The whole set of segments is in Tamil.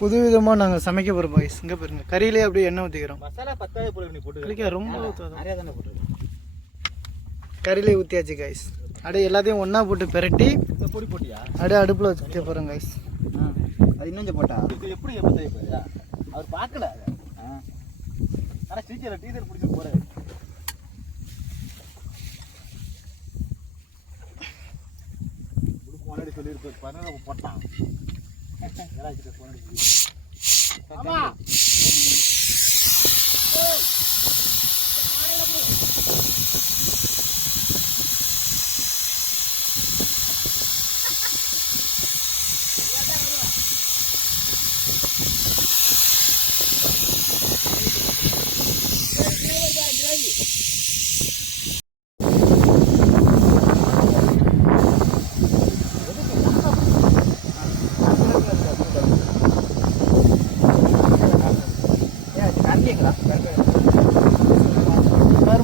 புது விதமாக நாங்கள் சமைக்க போகிறோம் பாய்ஸ். இங்கே பாருங்க, கறியிலே அப்படியே எண்ணெய் ஊற்றிக்கிறோம். மசாலா பத்தாவே போட்டு நீ போட்டு ரொம்ப நிறையா தானே போட்டுருக்கேன். கறியிலே ஊற்றியாச்சு காய்ஸ். அப்படியே எல்லாத்தையும் ஒன்றா போட்டு பெரட்டி இந்த பொடி போட்டியா அப்படியே அடுப்பில் வச்சுக்க போகிறோம் காய்ஸ். அது இன்னும் போட்டா இது எப்படி பத்தாவே போகுதா அவர் பார்க்கல. ஆனால் சீக்கிரம் டீசர் பிடிச்சி போகிறாரு. முன்னாடி சொல்லியிருப்பார் பதினோரு போட்டான்.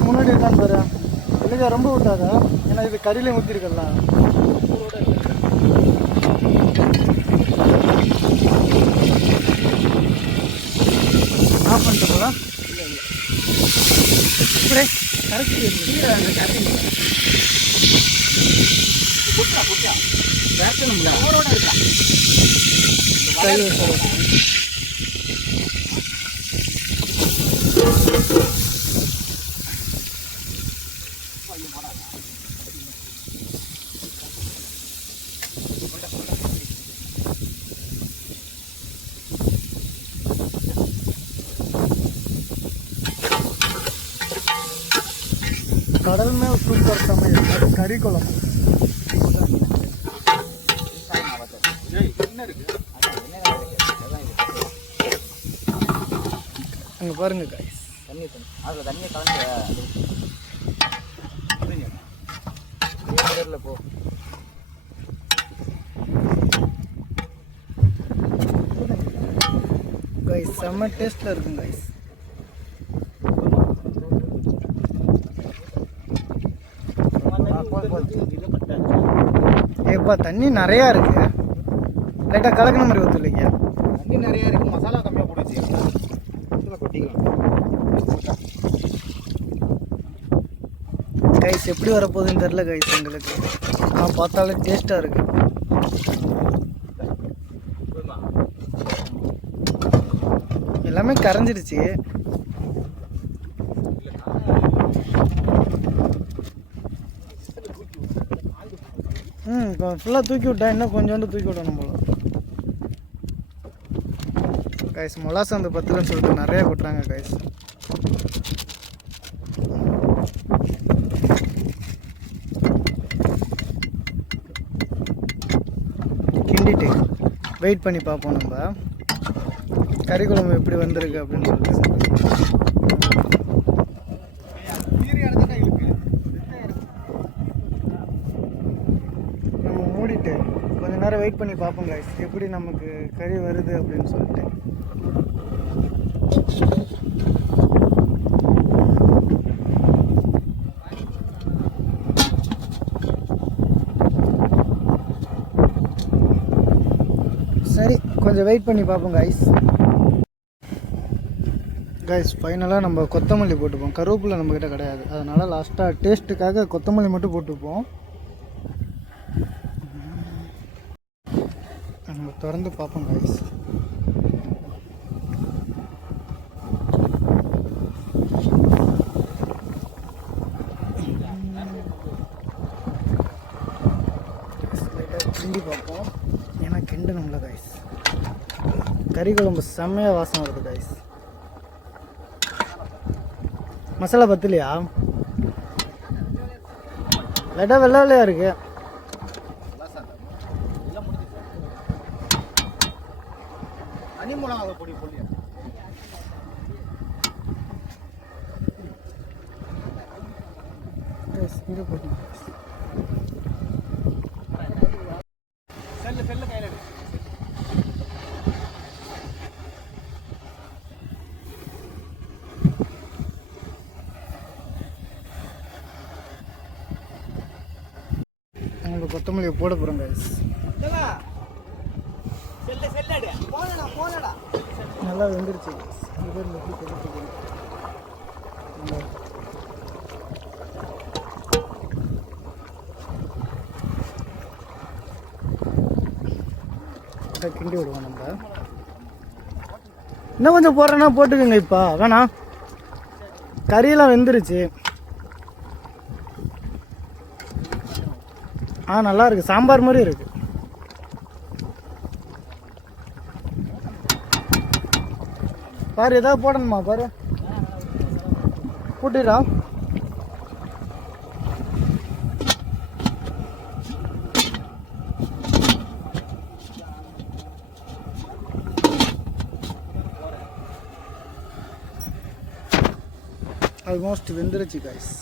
முன்னாடி இருக்கான்னு பாரு. இல்லைக்கா ரொம்ப விட்டாதா, ஏன்னா இது கறியிலே ஊற்றிருக்கல. ஆஃப் பண்ணிட்டு போதா இப்படியே கரைச்சி கடல் में சூப்பர் சமையல் கறி குழம்பு. அங்கே பாருங்க காய்ஸ், தண்ணி அதில் தண்ணியை கலந்து போ. காய்ஸ் செம்ம டேஸ்ட்டில் இருக்கும் காய்ஸ். ஏப்பா தண்ணி நிறையா இருக்கு, லைட்டாக கலக்கின மாதிரி ஊற்று இல்லைங்க. தண்ணி நிறையா இருக்குது, மசாலா கம்மியாக போடுச்சு. இதில் கொட்டிக்கலாம். கைஸ் எப்படி வரப்போகுதுன்னு தெரில கைஸ் எங்களுக்கு. நான் பார்த்தாலே டேஸ்ட்டாக இருக்கு. எல்லாமே கரைஞ்சிடுச்சு. ஃபுல்லாக தூக்கி விட்டா இன்னும் கொஞ்சோண்டு தூக்கி விடணும் போல. கைஸ் மொளாசம் அந்த 10லன்னு சொல்லிட்டு நிறையா கொட்டுறாங்க கைஸ். கிண்டிட்டு வெயிட் பண்ணி பார்ப்போம் நம்ம கறி குழம்பு எப்படி வந்திருக்கு அப்படின்னு சொல்லிட்டு. நம்ம மூடிட்டு கொஞ்ச நேரம் வெயிட் பண்ணி பார்ப்போம் கைஸ், எப்படி நமக்கு கறி வருது அப்படின்னு சொல்லிட்டு. சரி கொஞ்சம் வெயிட் பண்ணி பார்ப்போம் கைஸ். கைஸ் ஃபைனலாக நம்ம கொத்தமல்லி போட்டுப்போம். கருவேப்பிலை நம்மக்கிட்ட கிடையாது, அதனால் லாஸ்ட்டாக டேஸ்ட்டுக்காக கொத்தமல்லி மட்டும் போட்டுப்போம். நம்ம திறந்து பார்ப்போம் கைஸ். கிண்டி பார்ப்போம், ஏன்னா கிண்டணும்ல கைஸ். கறி குழம்பு செம்மையாக வாசம் வருது கைஸ். மசாலா பத்தலையா, லைட்டாக வெள்ளை வெள்ளையாக இருக்கு. தனி மிளகா பொடி பொடி இங்கே போட்டு செல்லு செல்லு கையில் எடு. நம்ம கொத்தமல்லியை போட போகிறோம் கைஸ். செல்லு செல்லு போனடா போனடா. நல்லா வெந்துருச்சு. இது பேர் எப்படி கொடுத்துருக்கு. கிண்டி விடுவோம் நம்ம. இன்னும் கொஞ்சம் போடுறேன்னா போட்டுக்கோங்க. இப்போ வேணாம், கறியெல்லாம் வெந்துருச்சு. நல்லா இருக்கு, சாம்பார் மாதிரி இருக்கு. பாரு, ஏதாவது போடணுமா பாரு, கூட்டிடா. ஆல்மோஸ்ட் வெந்துருச்சு கைஸ்.